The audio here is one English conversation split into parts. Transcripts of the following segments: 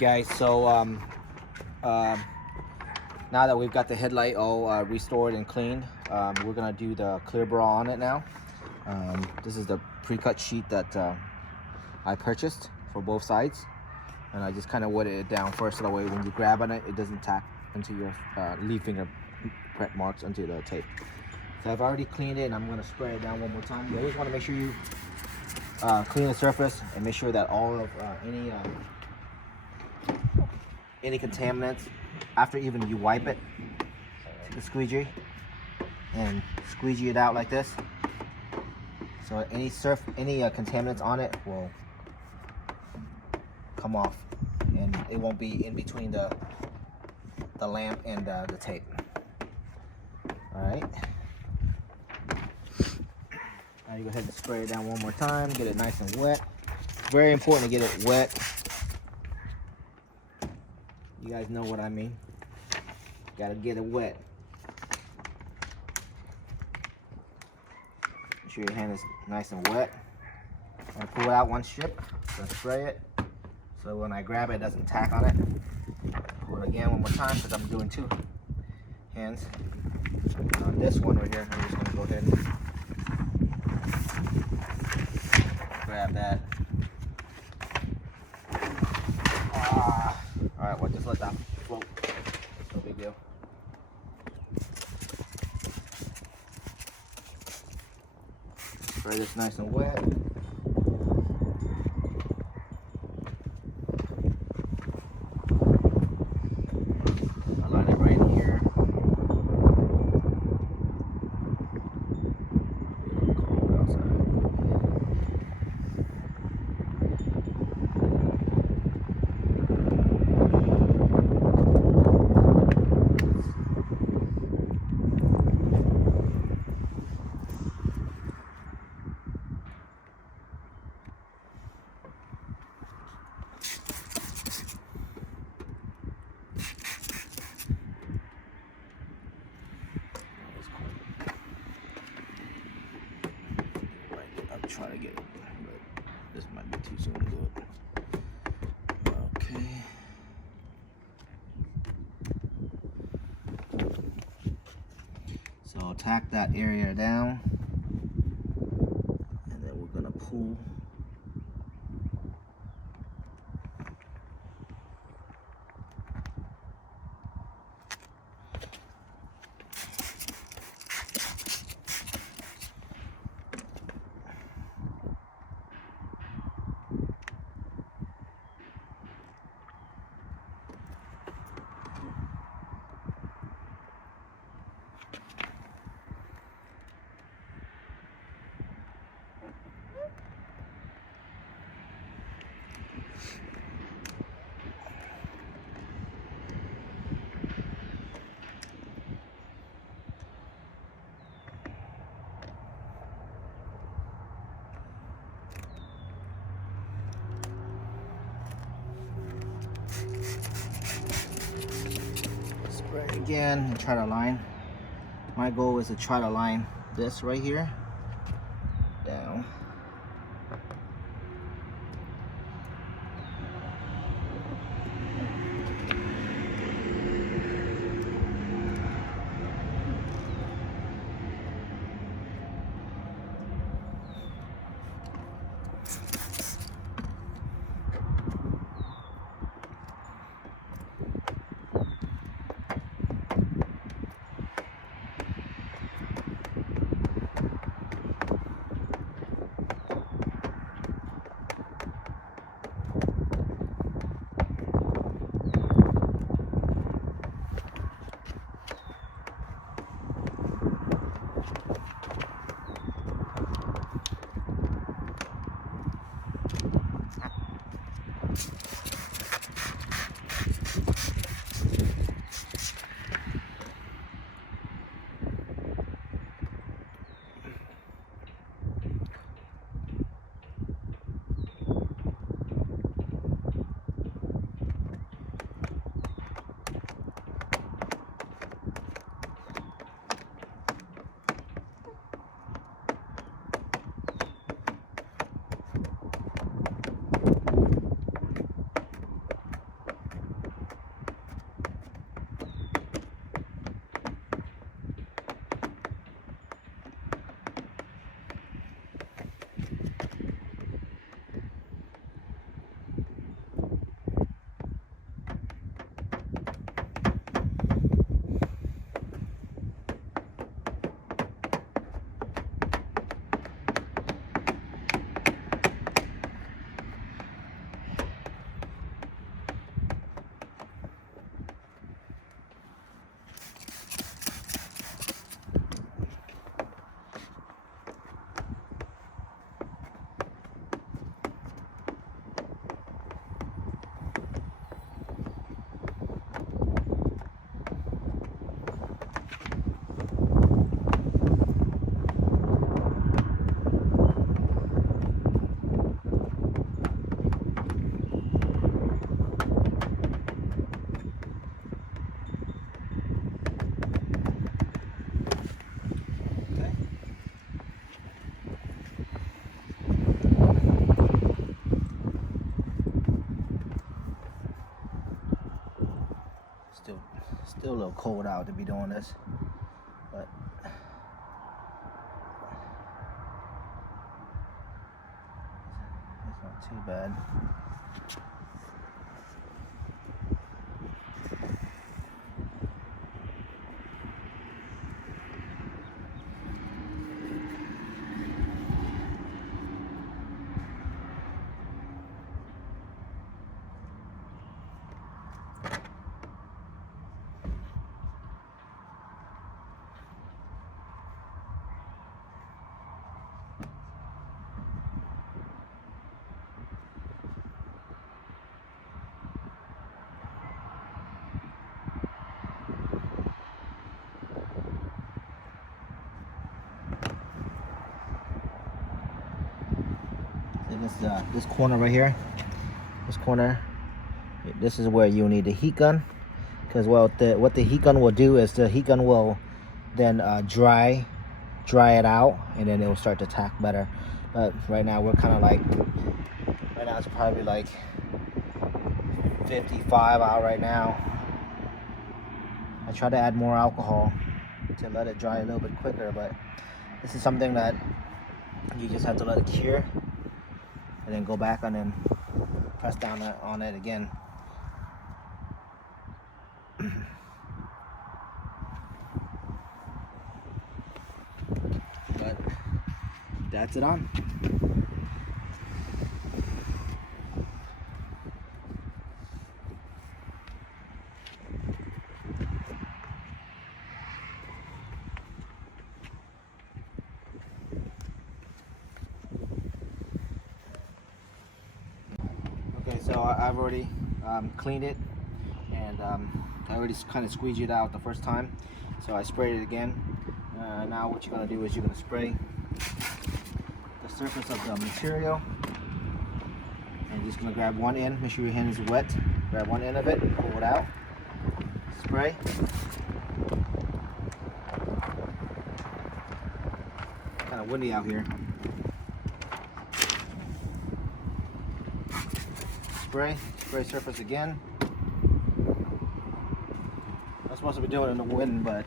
Alright guys, so now that we've got the headlight all restored and cleaned, we're gonna do the clear bra on it now. This is the pre-cut sheet that I purchased for both sides, and I just kind of wetted it down first so that way when you grab on it, it doesn't tack into your leaf finger print marks onto the tape. So I've already cleaned it, and I'm gonna spray it down one more time. You always want to make sure you clean the surface and make sure that all of any contaminants, after even you wipe it, take a squeegee and squeegee it out like this, so any contaminants on it will come off and it won't be in between the lamp and the tape. All right, now you go ahead and spray it down one more time, get it nice and wet. Very important to get it wet. You guys know what I mean. Gotta get it wet. Make sure your hand is nice and wet. I'm gonna pull it out one strip, then spray it, so when I grab it, it doesn't tack on it. Pull it again one more time because I'm doing two hands. On this one right here, I'm just gonna go ahead and grab that. Alright, well, just let that float. No big deal. Spray this nice and wet. I line it right here. Cold outside. Try to get it, but this might be too soon to do it. Okay. So tack that area down, and then we're gonna pull. Spray again and try to line. My goal is to try to line this right here down. Still a little cold out to be doing this, but it's not too bad. This corner right here, this is where you need the heat gun, because what the heat gun will do is the heat gun will then dry it out, and then it will start to tack better. But right now we're kind of like, right now it's probably like 55 out right now. I try to add more alcohol to let it dry a little bit quicker, but this is something that you just have to let it cure, and then go back and then press down on it again. But that's it on. Okay, so I've already cleaned it, and I already kind of squeeged it out the first time, so I sprayed it again. Now what you're going to do is you're going to spray the surface of the material, and you're just going to grab one end, make sure your hand is wet, grab one end of it, pull it out, spray. Kind of windy out here. Spray surface again. I'm supposed to be doing it in the wind, but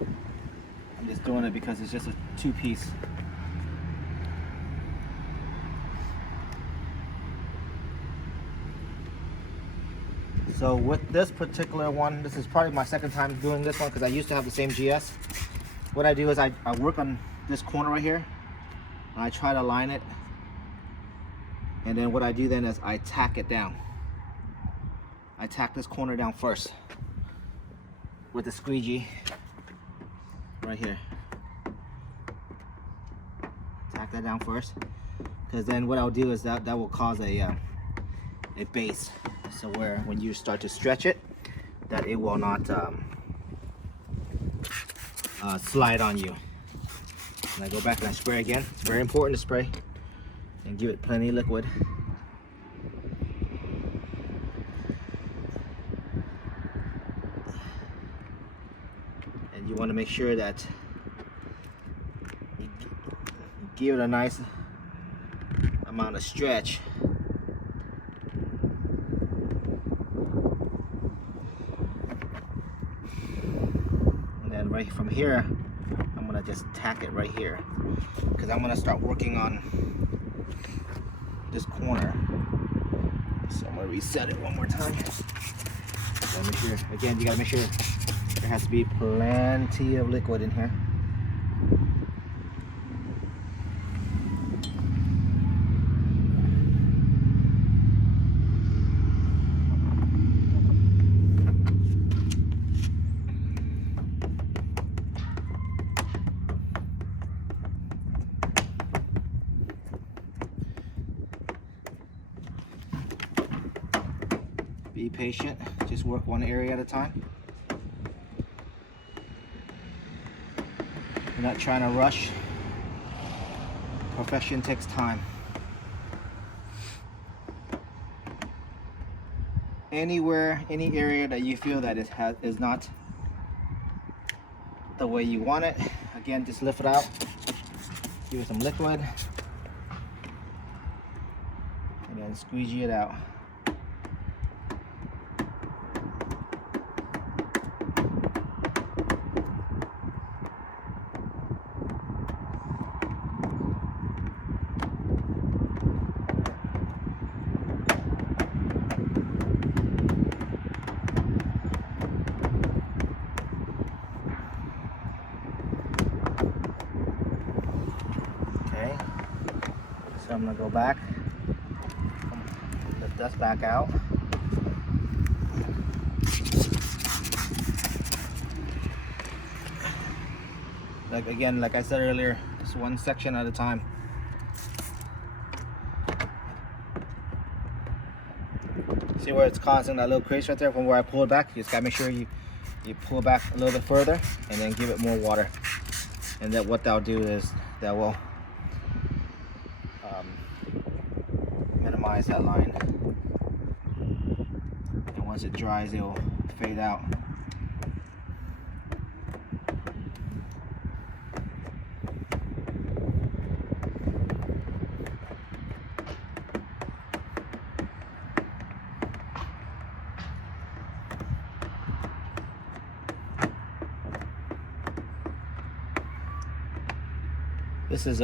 I'm just doing it because it's just a two-piece. So with this particular one, this is probably my second time doing this one because I used to have the same GS. What I do is I work on this corner right here, and I try to line it, and then what I do then is I tack it down. I tack this corner down first with the squeegee right here. Tack that down first, because then what I'll do is that will cause a base, so where when you start to stretch it, that it will not slide on you. And I go back and I spray again. It's very important to spray and give it plenty of liquid. And you want to make sure that you give it a nice amount of stretch. And then right from here, I'm gonna just tack it right here, because I'm gonna start working on this corner. So I'm gonna reset it one more time. So make sure, again, you gotta make sure there has to be plenty of liquid in here. Be patient, just work one area at a time. You're not trying to rush. Perfection takes time. Anywhere, any area that you feel that it is not the way you want it, again, just lift it out, give it some liquid, and then squeegee it out. I'm gonna go back, lift this back out. Like I said earlier, just one section at a time. See where it's causing that little crease right there from where I pulled back? You just gotta make sure you pull back a little bit further and then give it more water. And then what that'll do is that will minimize that line. And once it dries, it'll fade out. This is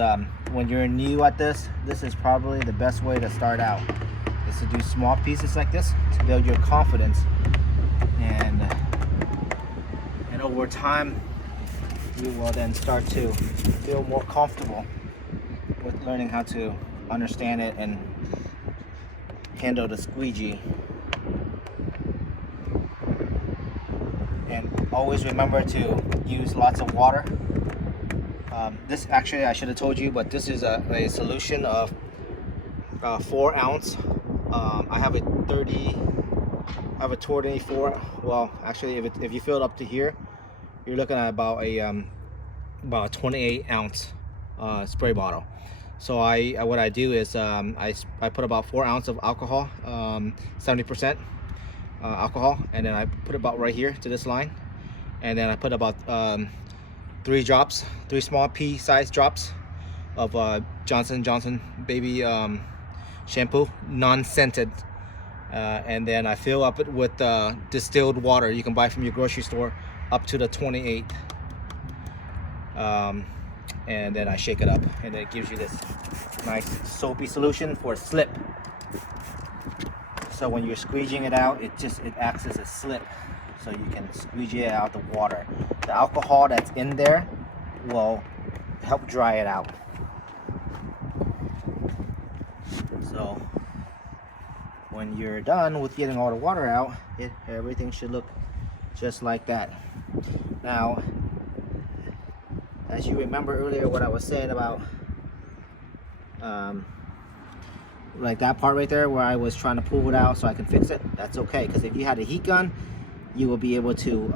when you're new at this is probably the best way to start out, is to do small pieces like this to build your confidence, and over time you will then start to feel more comfortable with learning how to understand it and handle the squeegee. And always remember to use lots of water. This actually, I should have told you, but this is a solution of 4 ounce. I have a 24. Well, actually, if you fill it up to here, you're looking at about a 28 ounce spray bottle. So what I do is I put about 4 ounces of alcohol, 70% alcohol, and then I put about right here to this line, and then I put about 3 small pea-sized drops of Johnson & Johnson baby shampoo, non-scented, and then I fill up it with distilled water you can buy from your grocery store up to the 28, and then I shake it up, and it gives you this nice soapy solution for slip. So when you're squeegeeing it out, it acts as a slip, so you can squeegee out the water. The alcohol that's in there will help dry it out. So when you're done with getting all the water out, everything should look just like that. Now, as you remember earlier what I was saying about like that part right there where I was trying to pull it out so I can fix it, that's okay, because if you had a heat gun, you will be able to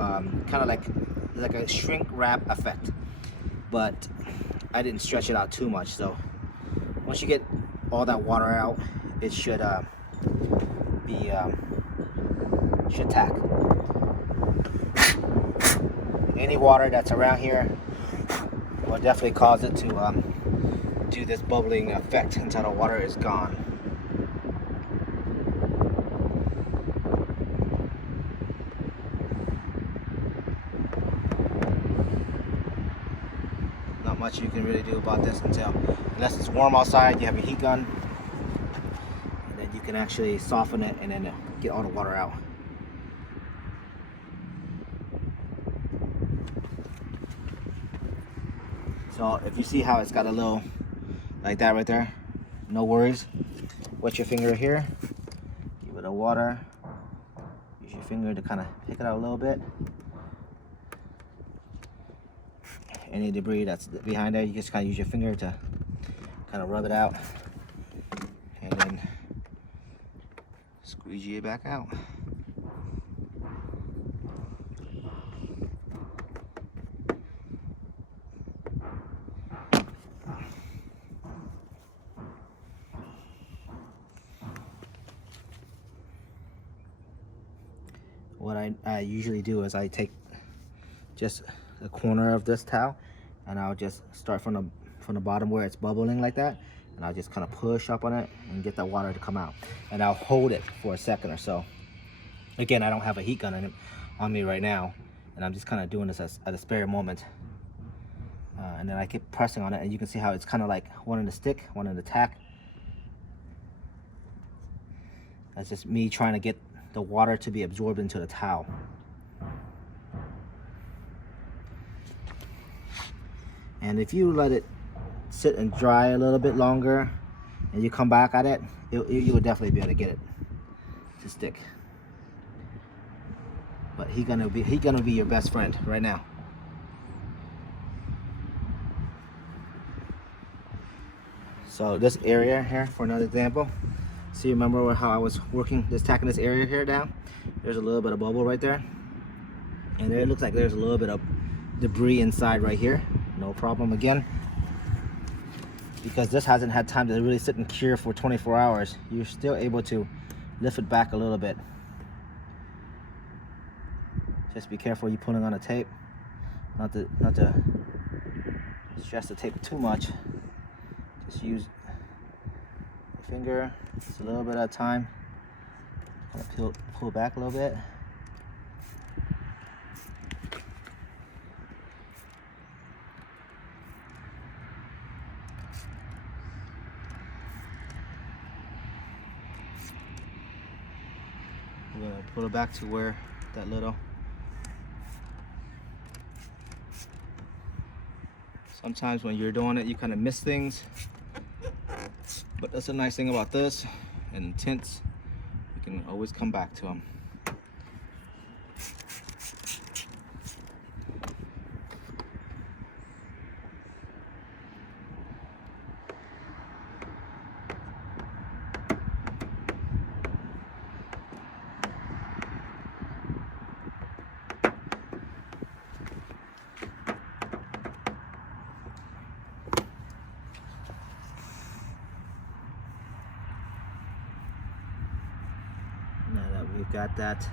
kind of like a shrink wrap effect, but I didn't stretch it out too much. So once you get all that water out, it should should tack. Any water that's around here will definitely cause it to do this bubbling effect until the water is gone. Not much you can really do about this unless it's warm outside, you have your heat gun, and then you can actually soften it and then get all the water out. So if you see how it's got a little like that right there, no worries. Wet your finger here, give it a water, use your finger to kind of pick it out a little bit. Any debris that's behind there, you just kind of use your finger to kind of rub it out, and then squeegee it back out. What I usually do is I take just the corner of this towel, and I'll just start from the bottom where it's bubbling like that, and I'll just kind of push up on it and get that water to come out, and I'll hold it for a second or so. Again, I don't have a heat gun on me right now, and I'm just kind of doing this at a spare moment, and then I keep pressing on it, and you can see how it's kind of like one in the stick, one in the tack. That's just me trying to get the water to be absorbed into the towel. And if you let it sit and dry a little bit longer, and you come back at it, you will definitely be able to get it to stick. But he gonna be your best friend right now. So this area here, for another example, see, remember how I was working, just tacking this area here down? There's a little bit of bubble right there, and there it looks like there's a little bit of debris inside right here. No problem again, because this hasn't had time to really sit and cure for 24 hours. You're still able to lift it back a little bit. Just be careful you pulling on the tape, not to stress the tape too much. Just use your finger, just a little bit at a time. Pull back a little bit. We're gonna pull it back to where that little. Sometimes when you're doing it, you kind of miss things, but that's the nice thing about this and tints. You can always come back to them. Now that we've got that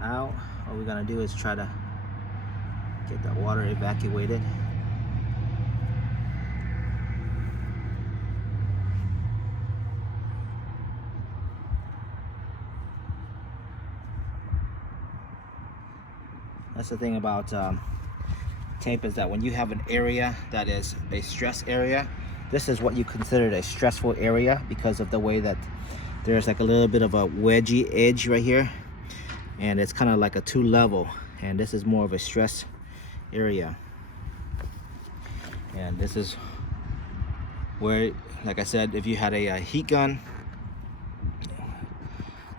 out, all we're gonna do is try to get that water evacuated. That's the thing about tape, is that when you have an area that is a stress area, this is what you consider a stressful area because of the way that there's like a little bit of a wedgy edge right here, and it's kind of like a 2 level, and this is more of a stress area. And this is where, like I said, if you had a heat gun,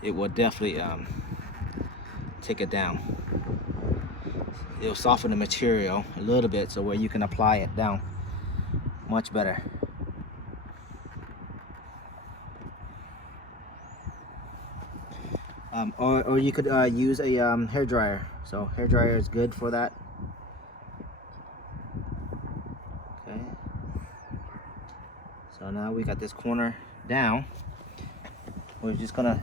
it would definitely take it down. It'll soften the material a little bit, so where you can apply it down much better. Or you could use a hair dryer. So hair dryer is good for that. Okay. So now we got this corner down. You're just gonna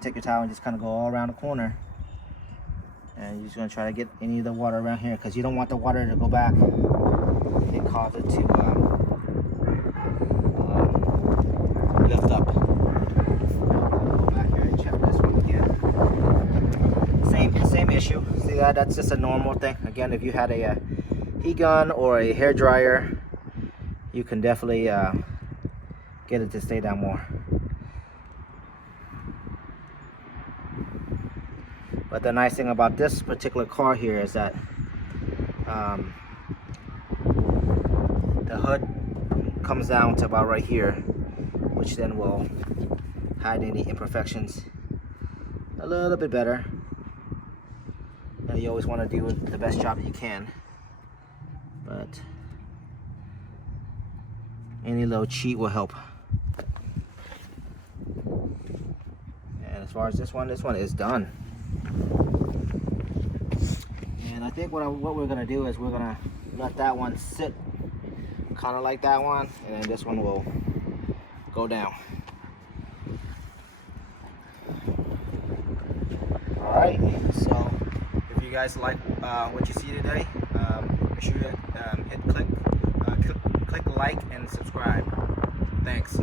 take your towel and just kind of go all around the corner, and you're just gonna try to get any of the water around here, because you don't want the water to go back and cause it to lift up. Same issue. See that's just a normal thing. Again, if you had a heat gun or a hair dryer, you can definitely get it to stay down more. But the nice thing about this particular car here is that the hood comes down to about right here, which then will hide any imperfections a little bit better. Now, you always want to do the best job that you can, but any little cheat will help. And as far as this one is done. And I think what we're gonna do is we're gonna let that one sit kind of like that one, and then this one will go down. All right, so if you guys like what you see today, make sure you click like and subscribe. Thanks.